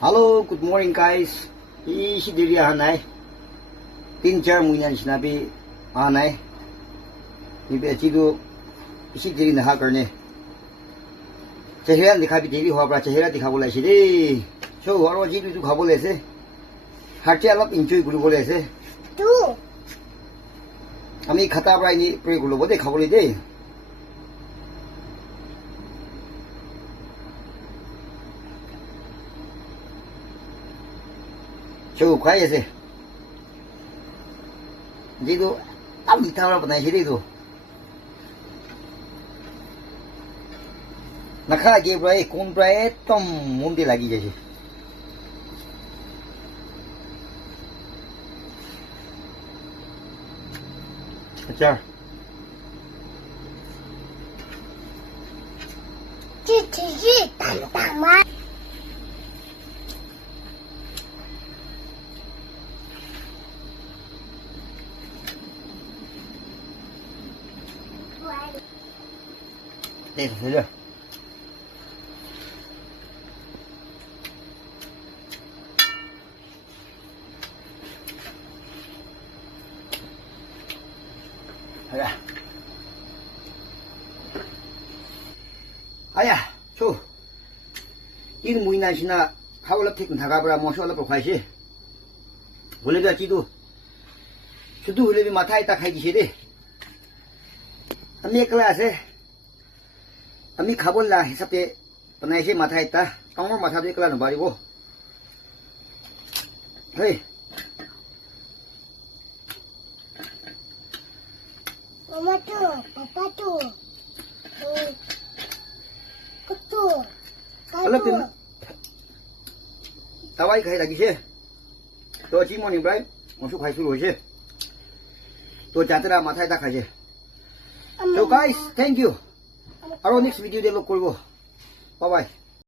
Hello, good morning guys. Isi diri hanai. 3-4 महीना sinabi hanai. Ibe chidu isi diri naha karne. चेहरा दिखा भी देरी हुआ पड़ा चेहरा दिखा बोला ऐसे रे शो और जी तू खा बोले ऐसे हर चीज अलग एंजॉय गुलो बोले ऐसे तू हमें खता पड़ा नहीं प्रे गुलो बोले खा बोले दे शो खाए ऐसे जी तो अब दिखा पड़ा बनाए ऐसे तो नखा के ब्राई कौन ब्राई तम मुंडी लगी जैसे अच्छा चिचिची तंतमा 됐어 아야, 저, 이는 무인난시나, 하울라 택은 다가버라, 모셔올라 볼까시. 원래가 지도, 주도 원래비 마타이다 가기시리. 아미 클라세, 아미 가볼라, 해sabte, 나이시 마타이다, 아무 마타도 클라는 말이고. 헤이. 엄마 또, 아빠 또, 또, अलग दिन दवाई खाई लगी से तो अच्छी मॉर्निंग ब्राइट मुझे खाई शुरू हो से तो जाते रहा माथा इधर खाई से तो गाइस थैंक यू और नेक्स्ट वीडियो दे लोग कोई वो बाय बाय